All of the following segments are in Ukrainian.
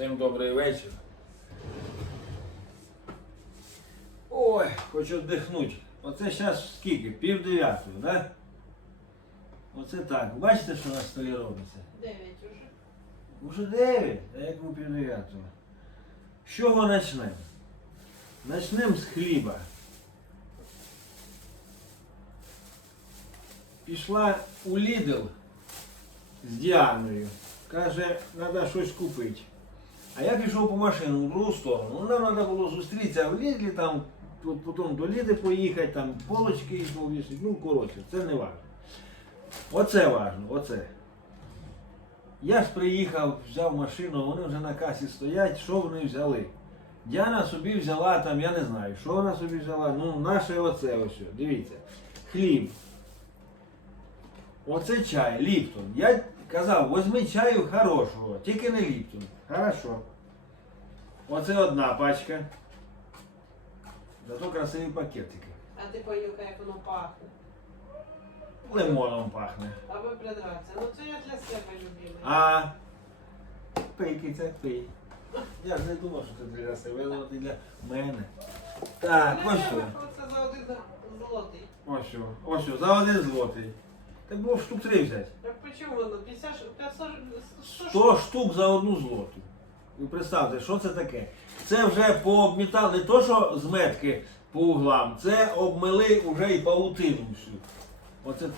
Всім добрий вечір. Ой, хочу віддихнути. Оце зараз скільки? Пів дев'ятої, да? Оце так. Бачите, що на столі робиться? Дев'ять уже. Уже дев'ять, а як ми пів дев'ятого. З чого почнемо? Почнемо з хліба. Пішла у Лідл з Діаною. Каже, треба щось купити. А я пішов по машину в другу сторону. Ну, нам треба було зустрітися в Лідлі, там, потім до Ліди поїхати, там полочки повісити. Ну, коротше, це не важливо. Оце важливо, оце. Я ж приїхав, взяв машину, вони вже на касі стоять, що вони взяли? Діана собі взяла там, я не знаю, що вона собі взяла. Ну, наше оце ось. Дивіться. Хліб. Оце чай, Ліптон. Я казав, візьми чаю хорошого, тільки не Ліптон. Хорошо. Оце одна пачка. Зато красиві пакетики. А ти понюхай, як воно пахне. Лимоном пахне. Аби придратися. Ну це я для себе любила. А пийки це пий. Я ж не думав, що це для себе, але це для мене. Так, ось що. Оце за один золотий. Ось що. Ось що, за один злотий. Так було б штук три взяти. Так почему воно? 50, 500, 100 100 штук за одну злоту. Ви представте, що це таке? Це вже пообмітали, не то, що з метки по углам, це обмили вже і паутину всю. Оце тут.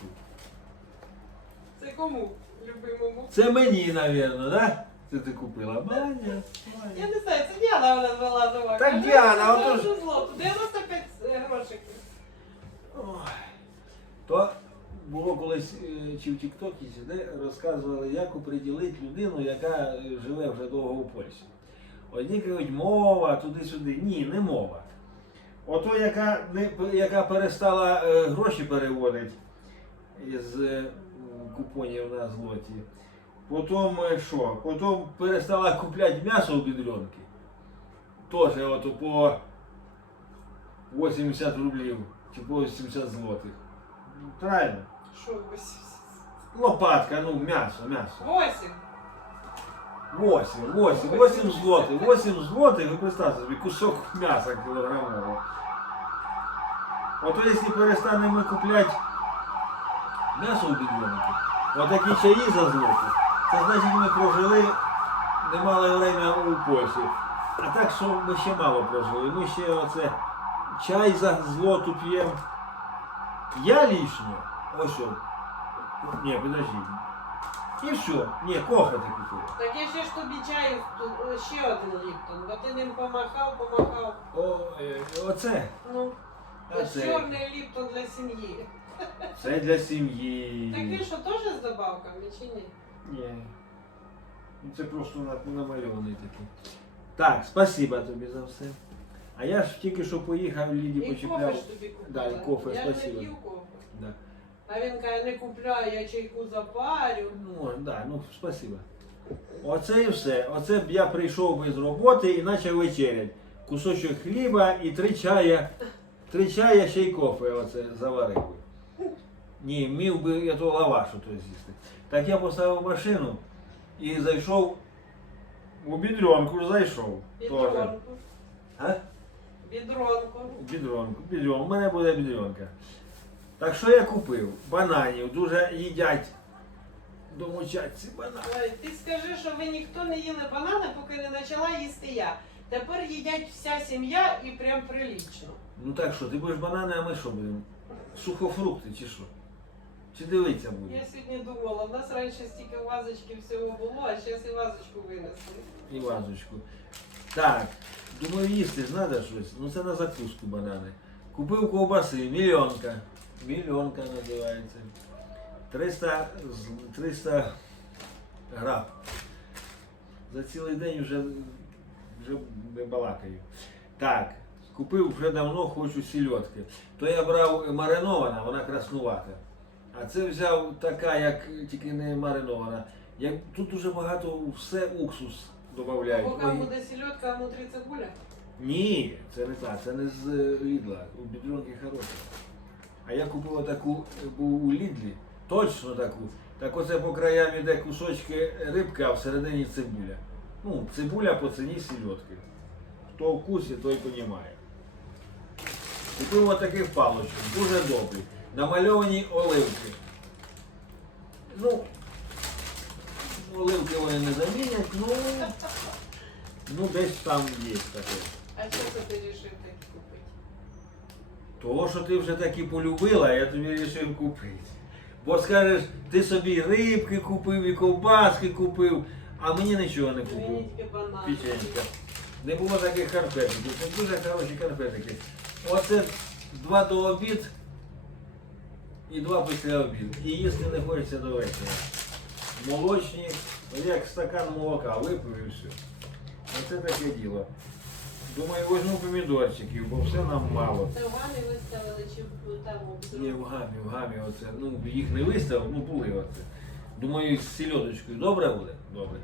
Це кому? Любимому? Це мені, мабуть, да? Це ти купила. Маня. Я не знаю, це Діана вона звела за Так Діана, отож- отож... злоту. 95 грошиків. Ой. То було колись е, чи в Тіктокі, чи де розказували, як оприділити людину, яка е, живе вже довго у Польщі. Одні кажуть, мова, туди-сюди. Ні, не мова. Ото, яка, не, яка перестала е, гроші переводити е, купонів на злоті. Потім що? Потім перестала купляти м'ясо у бідренки. Теж ото по 80 рублів чи по 80 злотих. Правильно? Що, 80? Лопатка, ну м'ясо, м'ясо. 8. 8, 8, 8 злотих. 8 злотих, ви представте собі, кусок м'яса кілограмового. Ото якщо перестанемо купляти м'ясо у бідренки, отакі чаї за злоти, це значить ми прожили немале время у Польщі. А так що ми ще мало прожили. Ми ще оце чай за злоту п'ємо. Я лічно, ось що. Ні, подожди. І що? Ні, кофе ти купив. Так я ще ж тобі чаю, тут, е, ще один ліптон, бо ти ним помахав, помахав. О, е, оце. Ну, А це це? чорний ліптон для сім'ї. Це для сім'ї. Так він що теж з добавками чи ні? Ні. Ну, Це просто на- намальований такий. Так, спасибо тобі за все. А я ж тільки що поїхав, Ліді І кофе почіпляв. ж тобі купила. Да, і кофе, я спасибо. не п'ю кофе. Да. А він каже, не купляю, я чайку запарю. Ну, да, ну, спасибо. Оце і все. Оце б я прийшов би з роботи і почав вечерять. Кусочок хліба і три чая. Три чая ще й кофе оце заварив би. Ні, міг би я то лавашу то з'їсти. Так я поставив машину і зайшов у бідренку зайшов. Бідронку. А? Бідронку. Бідронку, бідрон. У мене буде бідронка. Так що я купив? Бананів. Дуже їдять домочадці банани. Ой, ти скажи, що ви ніхто не їли банани, поки не почала їсти я. Тепер їдять вся сім'я і прям прилічно. Ну так що, ти будеш банани, а ми що будемо? Сухофрукти чи що? Чи дивитися Я сьогодні думала, в нас раніше стільки вазочки всього було, а зараз і вазочку винесли. І вазочку. Так, думаю, їсти ж треба щось. Ну це на закуску банани. Купив ковбаси, мільйонка. Мільйонка називається. 300, з- 300 грам. За цілий день вже, вже балакаю. Так, купив вже давно, хочу сільотки. То я брав маринована, вона краснувата. А це взяв така, як тільки не маринована. Як, тут дуже багато все уксус додають. Поки буде сільотка, а внутрі цибуля. Ні, це не так, це не з е, Лідла. У бідронки хороша. А я купив таку, е, був у Лідлі, точно таку. Так оце по краям іде кусочки рибки, а всередині цибуля. Ну, цибуля по ціні сільотки. Хто в курсі, той розуміє. Купив отаких палочок, дуже добрі. Намальовані оливки. Ну, оливки вони не замінять, ну, ну десь там є таке. А що це ти вирішив такі купити? Того, що ти вже так і полюбила, я тобі вирішив купити. Бо скажеш, ти собі рибки купив і ковбаски купив, а мені нічого не купив. Печенька. Не було таких карпетиків. Це дуже хороші карпетики. Оце два до обід і два після обід. І їсти не хочеться до вечора. Молочні, як стакан молока, випив і все. Оце таке діло. Думаю, возьму помідорчиків, бо все нам мало. Це в гамі виставили чи в там? Ні, в гамі, в гамі оце. Ну, їх не виставив, ну були оце. Думаю, з сільодочкою добре буде? Добре.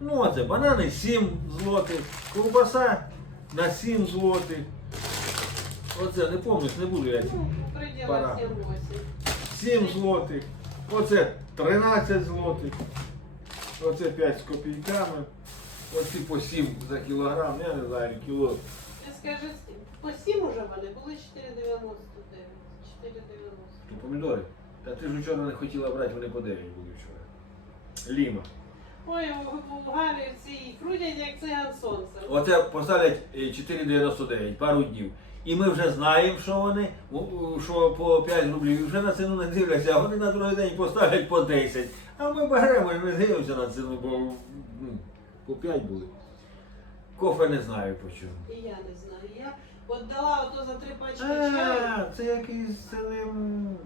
Ну, оце банани 7 злотих, ковбаса на 7 злотих. Оце, не пам'ятаю, не буду я. Ну, приділа Пора. 7-8. 7 злотих. Оце 13 злотих. Оце 5 з копійками. Оці по 7 за кілограм, я не знаю, кіло. Ти скажи, по 7 уже вони були 4,99. 4,90. То помідори. Та ти ж вчора не хотіла брати, вони по 9 були вчора. Ліма. Ой, у, Галі ці крутять як циган сонце. Оце поставлять е, 4,99 пару днів. І ми вже знаємо, що вони, що по 5 рублів, і вже на ціну не дивляться, а вони на другий день поставлять по 10. А ми беремо і не дивимося на ціну, бо ну, по 5 були. Кофе не знаю по чому. І я не знаю. Я от дала ото за три пачки чаю. А, це якийсь це не. Ну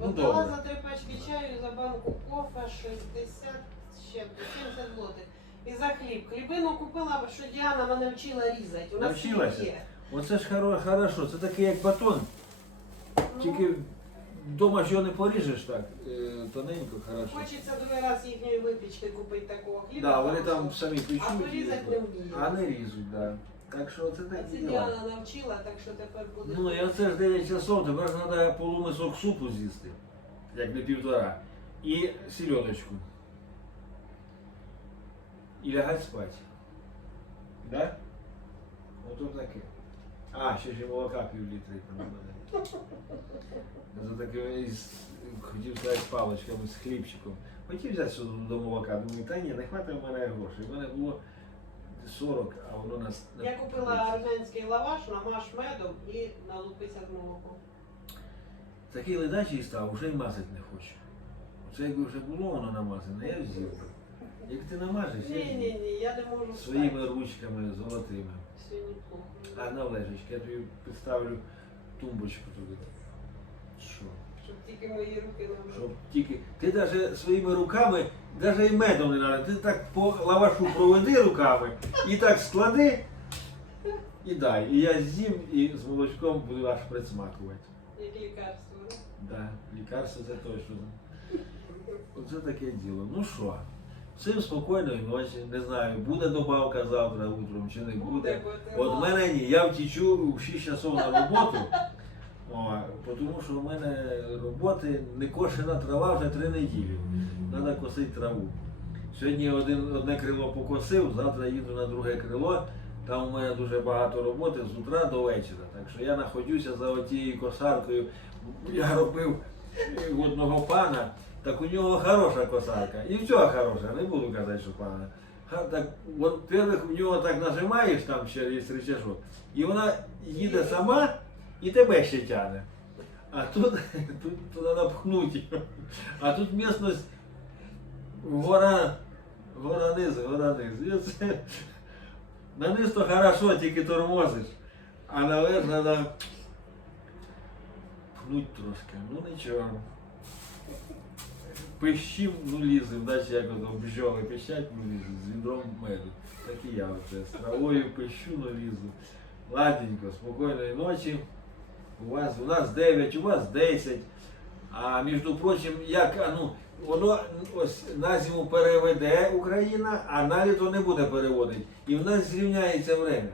От добре. за три пачки чаю, за банку кофе 60 ще 70 злотих. І за хліб. Хлібину купила, що Діана мене вчила різати. У нас Навчилася? є. Оце ж хоро- хорошо, це такий як батон. Ну, Тільки вдома ж його не поріжеш так, е, тоненько, хорошо. Хочеться другий раз їхньої випічки купити такого хліба. Да, вони тому там що- самі печуть. А порізати не вміють. А не ріжуть, да. Так що це А такі це діла. Діана навчила, так що тепер буде. Ну і оце ж 9 часов, тепер ж треба полумисок супу з'їсти, як не півтора. І сільодочку. І лягати спати. Да? Ото таке. А, ще ж молока пів літри надо. За такими із, хотів сказати, з паличками, з хлібчиком. Хотів взяти сюди до молока, думаю, та ні, не хватить в мене грошей. У мене було 40, а воно нас. Я купила армянський лаваш, намаш медом і налупися з молоком. Такий ледачий став, вже й мазати не хочу. Оце якби вже було воно намазане, я взяв. Як ти намажеш, Ні, ні, ні, я не можу своїми ручками золотими. Сьогодні плохо. А на лежечки я тобі підставлю тумбочку туди. Що? Щоб тільки мої руки не Щоб тільки. Ти навіть своїми руками, навіть і медом не треба. Ти так по лавашу проведи руками і так склади і дай. І я з'їм і з молочком буду аж присмакувати. як лікарство. да? Да, лікарство це точно. Оце таке діло. Ну що, всім спокійної ночі. Не знаю, буде добавка завтра утром чи не буде. От в мене ні, я втічу в 6 часов на роботу. Тому що в мене роботи не кошена трава вже три неділі. Треба косити траву. Сьогодні один, одне крило покосив, завтра їду на друге крило. Там у мене дуже багато роботи з утра до вечора. Так що я знаходжуся за отією косаркою. Я робив одного пана, так у нього хороша косарка. І всього хороша, не буду казати, що пана. Ха- Так, от, первих у нього так нажимаєш там через рычажок, і вона їде сама і тебе ще тягне. А тут, тут, тут треба пхнути. А тут місцевість гора, гора низ, гора низ. І оце, на низ то хорошо, тільки тормозиш, а наверх треба пхнуть трошки. Ну нічого. Пищим, ну лізем, далі як ото бджоли пищать, ну лізу, з відром меду. Так і я оце з травою пищу, ну лізу. Ладненько, спокійної ночі. У вас у нас 9, у вас 10. А між прочим, як ну, воно ось на зиму переведе Україна, а на літо не буде переводити. І в нас зрівняється время.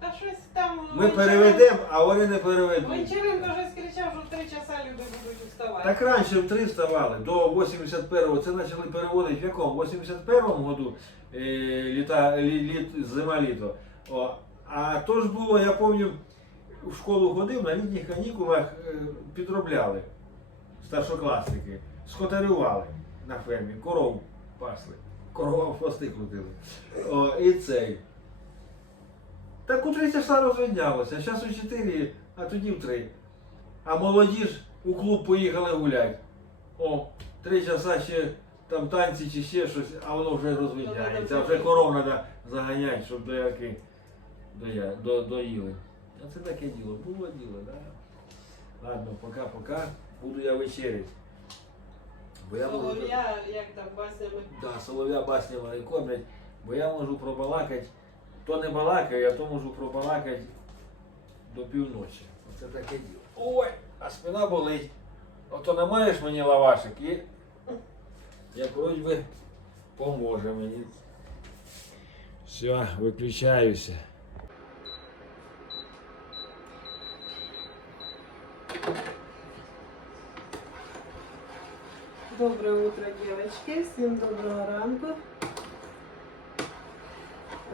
Та щось там. Ми переведемо, а вони не переведуть. Гончаренко вже кричав, що в три часа люди будуть вставати. Так раніше в три вставали, до 81-го. Це почали переводити в якому? В 81-му году е, літа, лі, літ, зима літо. О, а то ж було, я пам'ятаю, в школу ходив, на літніх канікулах е, підробляли старшокласники, скотарювали на фермі, коров пасли, корова в хвости крутили. О, і цей. Так у три часа розвиднялося, зараз у 4, а тоді в 3. А молоді ж у клуб поїхали гуляти. О, три часа ще там танці чи ще щось, а воно вже розвидняється. Вже коров треба заганяти, щоб до, доїли. А це таке діло. Було діло, так? Да? Ладно, пока-пока. Буду я вечеряти. Бо я можу... Солов'я, як там баснями. Да, солов'я баснями кормлять, бо я можу пробалакати, то не балакаю, а то можу пробалакати до півночі. Оце таке діло. Ой, а спина болить. Ото не маєш мені лавашик і як би поможе мені. Все, виключаюся. Доброе утро, девочки. Всім доброго ранку.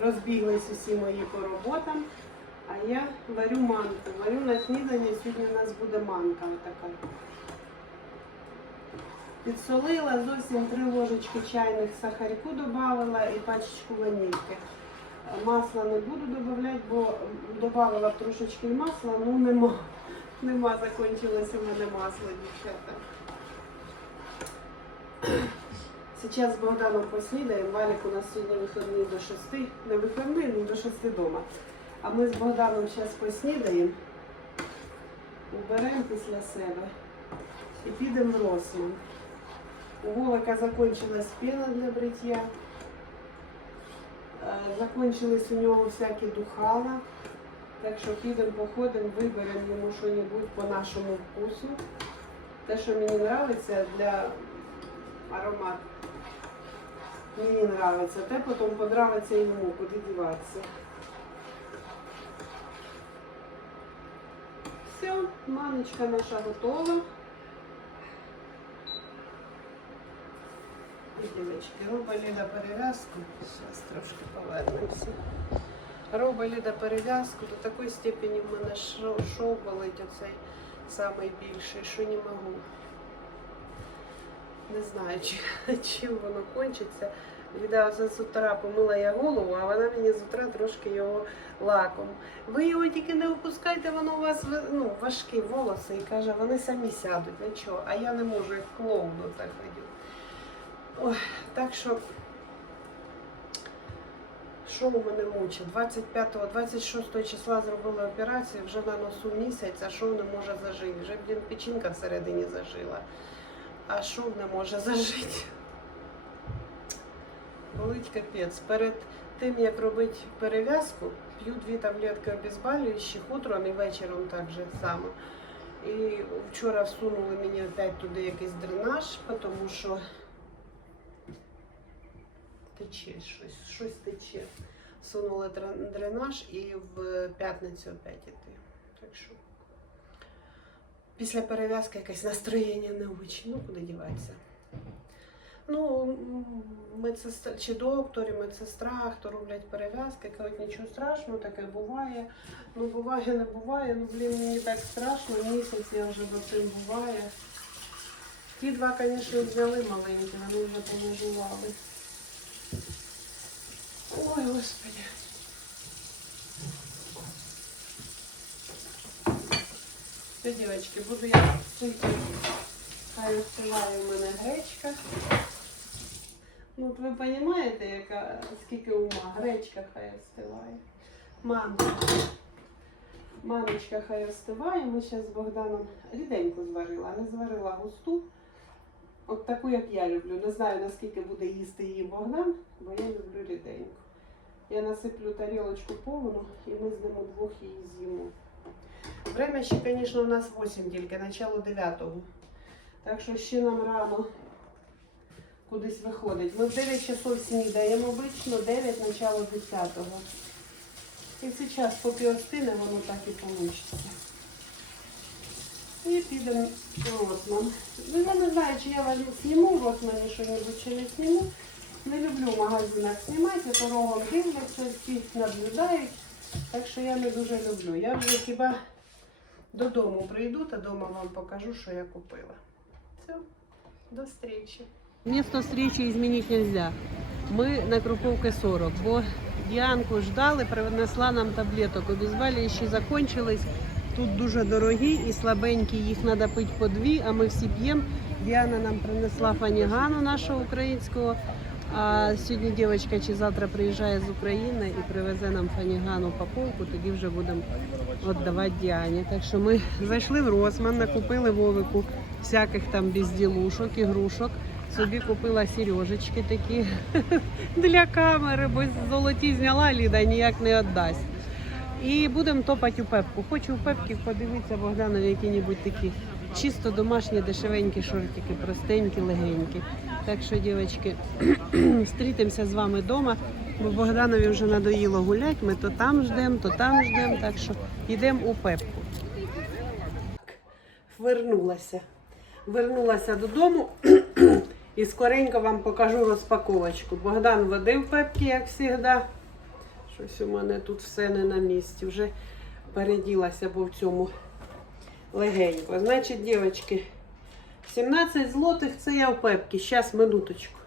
Розбіглись усі мої по роботам. А я варю манку. Варю на снідання. Сьогодні у нас буде манка отака. Підсолила, зовсім три ложечки чайних сахарку додавала і пачечку ванільки. Масла не буду додавати, бо додавала трошечки масла, ну нема. Нема, закончилось у мене масло, дівчата. Сейчас Богданом поснідаємо. Валік у нас сьогодні вихідний до 6. Не вихідний, ну до 6 вдома. А ми з Богданом зараз поснідаємо, уберемо після себе і підемо Росман. У Вовика закончилась пена для бриття. Закончились у нього всякі духала. Так що підемо, походимо, виберемо йому щось по нашому вкусу. Те, що мені подобається для аромат. Мені подобається. Те потім подобається йому, куди діватися. Все, маночка наша готова. Дівчатки, роба Ліда перев'язку. Зараз трошки повернемося. Роба Ліда перев'язку до такої степені в мене шов, болить оцей самий більший, що не можу. Не знаю, чи, чим воно кончиться. Оце з утра помила я голову, а вона мені з утра трошки його лаком. Ви його тільки не опускайте, воно у вас ну, важкі волоси. І каже, вони самі сядуть, нічого. А я не можу як клоуну так. Ой, так що, що у мене мучить? 25-26 числа зробила операцію, вже на носу місяць, а шов не може зажити. Вже блін, печінка всередині зажила, а шов не може зажити. Болить капець. Перед тим, як робити перев'язку, п'ю дві таблетки обезболюючих утром і вечором так же само. І вчора всунули мені опять туди якийсь дренаж, тому що тече щось, щось тече. Сунули дренаж і в п'ятницю опять іти. Так що після перев'язки якесь настроєння не очень. Ну, куди діватися. Ну, медсестра чи доктор, і медсестра, хто роблять перев'язки, кажуть, нічого страшного, таке буває. Ну, буває, не буває. Ну, блін, мені так страшно, місяць я вже за цим буває. Ті два, звісно, взяли маленькі, вони вже поможували. Ой, господи. Все, дівчатки, буду я сити. Хай остиває у мене гречка. Ну, ви розумієте, яка, скільки ума? Гречка хай остиває. Манка. Маночка хай остиває. Ми зараз з Богданом ріденьку зварила, не зварила густу. От таку, як я люблю. Не знаю, наскільки буде їсти її Богдан, бо я люблю ріденьку. Я насиплю тарілочку повну і ми з ним удвох її з'їмо. Время ще, звісно, у нас 8 тільки, начало 9. Так що ще нам рано кудись виходить. Ми в 9 часов снідаємо обично, 9 начало 10. І зараз, поки остине, воно так і вийде. І підемо в Росман. Ну, я не знаю, чи я вам зніму в Росмані що-небудь, чи не зніму. Не люблю в магазинах знімати, порогом дивляться, всі наблюдають. Так що я не дуже люблю. Я вже хіба додому прийду та дома вам покажу, що я купила. Все, до зустрічі. Место встречи изменить нельзя. Мы на Круповке 40, бо Діанку ждали, принесла нам таблеток. Обізвалюючі закончились. Тут дуже дорогі і слабенькі, їх треба пити по дві, а ми всі п'ємо. Діана нам принесла фанігану нашого українського. А сьогодні дівчинка чи завтра приїжджає з України і привезе нам фанігану упаковку, тоді вже будемо віддавати Діані. Так що ми зайшли в Росман, накупили Вовику всяких там безділушок, ігрушок. Собі купила сережечки такі для камери, бо золоті зняла, Ліда ніяк не віддасть. І будемо топати у пепку. Хочу у пепки подивитися Богданові які-небудь такі чисто домашні, дешевенькі шортики, простенькі, легенькі. Так що, дівчатки, зустрітимося з вами вдома, бо Богданові вже надоїло гуляти. Ми то там ждемо, то там ждемо. Так що йдемо у пепку. Вернулася. Вернулася додому і скоренько вам покажу розпаковочку. Богдан водив пепки, як завжди. Щось у мене тут все не на місці. Вже переділася, бо в цьому легенько. Значить, дівчатки, 17 злотих це я в пепки. Зараз минуточку.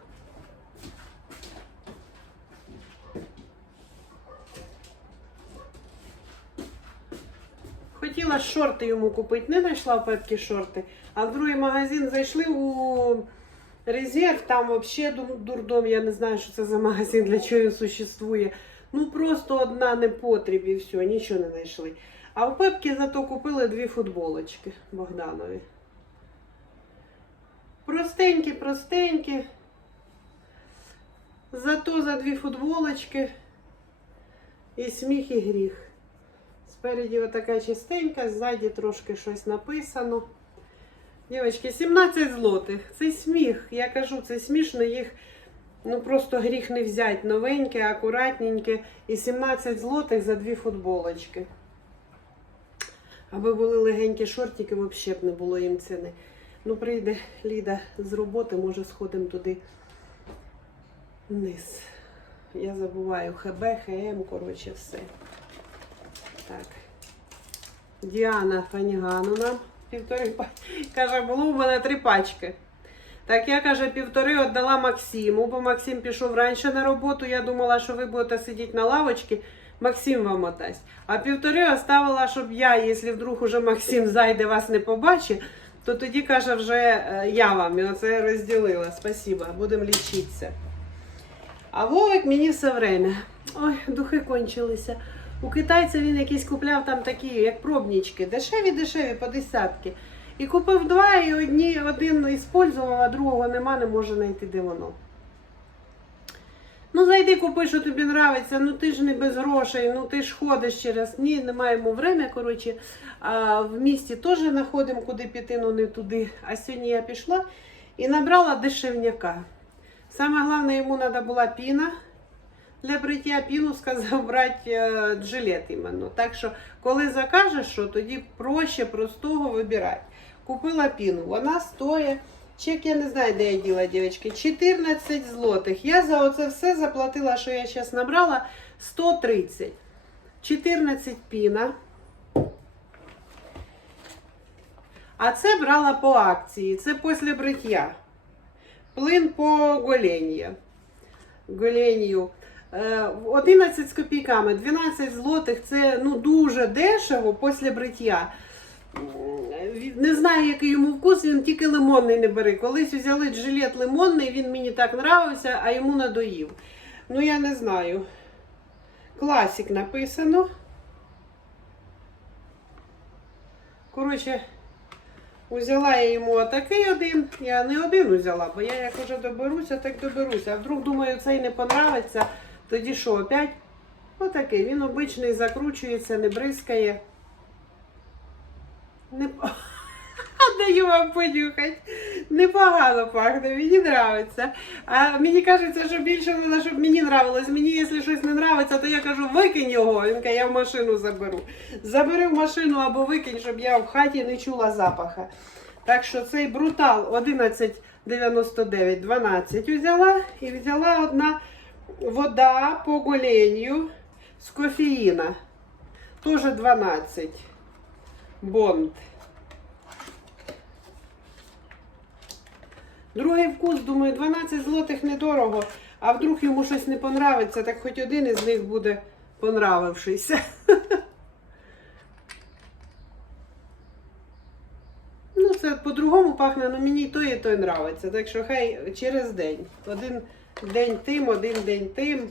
Хотіла шорти йому купити, не знайшла в пепки шорти. А в другий магазин зайшли у резерв, там взагалі дурдом, я не знаю, що це за магазин, для чого він существує. Ну просто одна непотріб і все, нічого не знайшли. А в Пепки зато купили дві футболочки Богданові. Простенькі, простенькі. Зато за дві футболочки і сміх, і гріх. Спереді отака чистенька, ззаді трошки щось написано. Дівчатки, 17 злотих. Це сміх. Я кажу, це смішно їх. Ну просто гріх не взяти. Новеньке, акуратненьке. І 17 злотих за дві футболочки. Аби були легенькі шортики, взагалі б не було їм ціни. Ну, прийде Ліда з роботи, може сходимо туди вниз. Я забуваю ХБ, ХМ, коротше, все. Так. Діана Фанігану нам півтори каже, було у мене три пачки. Так я каже, півтори віддала Максиму, бо Максим пішов раніше на роботу. Я думала, що ви будете сидіти на лавочці, Максим вам отдасть. А півтори оставила, щоб я, якщо вдруг уже Максим зайде, вас не побачить, то тоді каже, вже е, я вам. І оце розділила. Спасибо, будемо лічитися. А Вовик мені все время. Ой, духи кончилися. У китайця він якийсь купляв там такі, як пробнички, дешеві, дешеві, по десятки. І купив два, і одні, один іспользував, а другого нема, не може знайти, де воно. Ну, зайди, купи, що тобі нравиться, ну ти ж не без грошей, ну ти ж ходиш через. Ні, немає йому время, коротше. А в місті теж знаходимо, куди піти, ну не туди. А сьогодні я пішла і набрала дешевняка. Саме головне, йому треба була піна. Для бриття піну сказав брати е, джилет іменно. Так що, коли закажеш, що, тоді проще простого вибирати. Купила піну, вона стоїть. Чек я не знаю, де я діла, дівчатки. 14 злотих. Я за оце все заплатила, що я зараз набрала 130. 14 піна. А це брала по акції. Це після бриття. Плин по. Голенью. Е, 11 з копійками, 12 злотих це ну, дуже дешево після бриття. М, Не знаю, який йому вкус, він тільки лимонний не бери. Колись взяли жилет лимонний, він мені так нравився, а йому надоїв. Ну, я не знаю. Класик написано. Коротше, Узяла я йому отакий один. Я не один узяла, бо я як уже доберуся, так доберуся. А вдруг думаю, цей не понравиться, тоді що, опять? Отакий. Він обичний, закручується, не бризкає. Не... Даю вам понюхати. Непогано пахне, мені нравиться. А мені кажеться, що більше треба, щоб мені нравилось. Мені, якщо щось не нравиться, то я кажу, викинь його. Він каже, я в машину заберу. Забери в машину або викинь, щоб я в хаті не чула запаха. Так що цей брутал 11,99, 12 взяла і взяла одна вода по голенню з кофеїна. Тоже 12. Бонд. Другий вкус, думаю, 12 злотих недорого, а вдруг йому щось не понравиться, так хоч один із них буде понравившийся. Ну, це по-другому пахне, але мені той, і той нравиться. Так що хай через день. Один день тим, один день тим.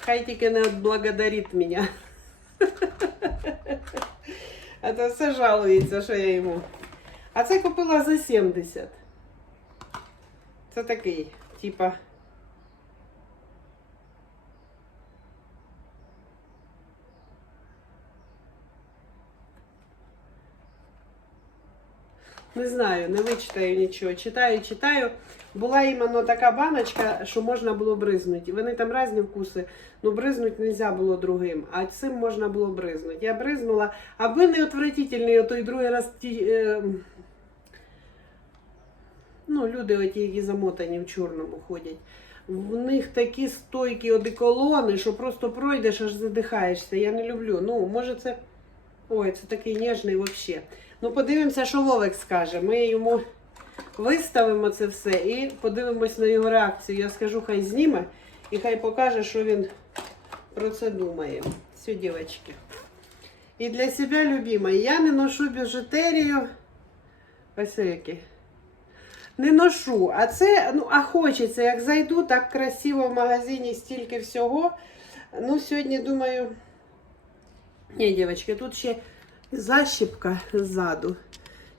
Хай тільки не отблагодарить мене. А все жалується, що я йому. А це купила за 70. Це такий, типа. Не знаю, не вичитаю нічого. Читаю, читаю. Була іменно така баночка, що можна було бризнути. Вони там різні вкуси, ну бризнути не можна було другим, а цим можна було бризнути. Я бризнула, аби не отвратительний, той другий раз ті, е, ну, люди, оті, які замотані в чорному ходять. В них такі стойкі одеколони, що просто пройдеш, аж задихаєшся. Я не люблю. Ну, може, це. Ой, це такий ніжний взагалі. Ну, подивимося, що Вовик скаже. Ми йому виставимо це все і подивимось на його реакцію. Я скажу, хай зніме і хай покаже, що він про це думає. Все, дівчатки. І для себе любимої. Я не ношу біжутерію. Ось які. Не ношу. А це, ну, а хочеться, як зайду, так красиво в магазині стільки всього. Ну, сьогодні думаю. Ні, дівчатки, тут ще защіпка ззаду.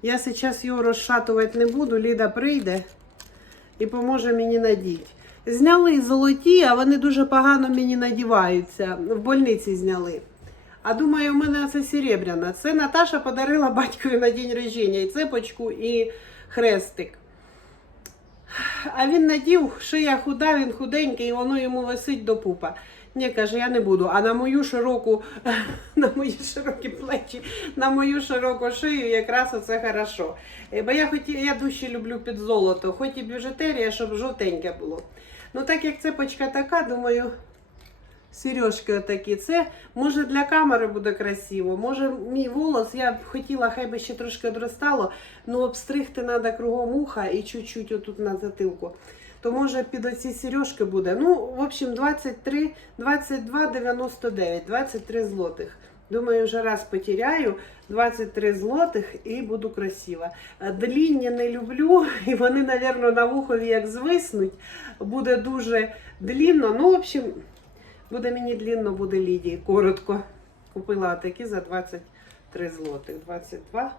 Я зараз його розшатувати не буду, Ліда прийде і поможе мені надіти. Зняли золоті, а вони дуже погано мені надіваються. В больниці зняли. А думаю, у мене це серебряна. Це Наташа подарила батькові на день рождення і цепочку, і хрестик. А він надів, шия худа, він худенький, і воно йому висить до пупа. Ні, каже, я не буду. А на мою широку, на мої широкі плечі, на мою широку шию якраз оце хорошо. Е, Бо я хоті, я дужче люблю під золото, хоч і біжутерія, щоб жовтеньке було. Ну так як цепочка така, думаю, сережки отакі. Це може для камери буде красиво. Може, мій волос, я б хотіла, хай би ще трошки одростало, ну обстригти треба кругом уха і чуть-чуть отут на затилку. То може під оці сережки буде. Ну, в общем, 23, 22, 99, 23 злотих. Думаю, вже раз потеряю 23 злотих і буду красива. Длінні не люблю, і вони, мабуть, на вухові як звиснуть. Буде дуже длінно. Ну, в общем, буде мені длінно, буде Лідії. Коротко. Купила такі за 23 злотих. 22.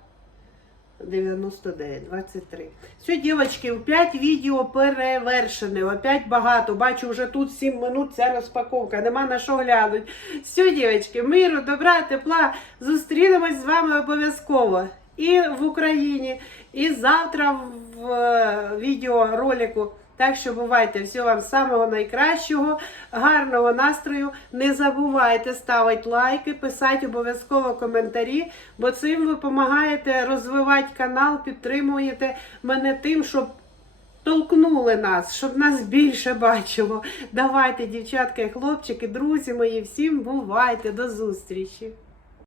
99, 23. Все, дівчатки, опять відео перевершене. Опять багато. Бачу, вже тут 7 минут ця розпаковка. Нема на що глянуть. Все, дівчатки, миру, добра, тепла. Зустрінемось з вами обов'язково. І в Україні, і завтра в е, відеоролику. Так що бувайте, всього вам самого найкращого, гарного настрою. Не забувайте ставити лайки, писати обов'язково коментарі, бо цим ви допомагаєте розвивати канал, підтримуєте мене тим, щоб толкнули нас, щоб нас більше бачило. Давайте, дівчатка і хлопчики, друзі мої, всім бувайте, до зустрічі!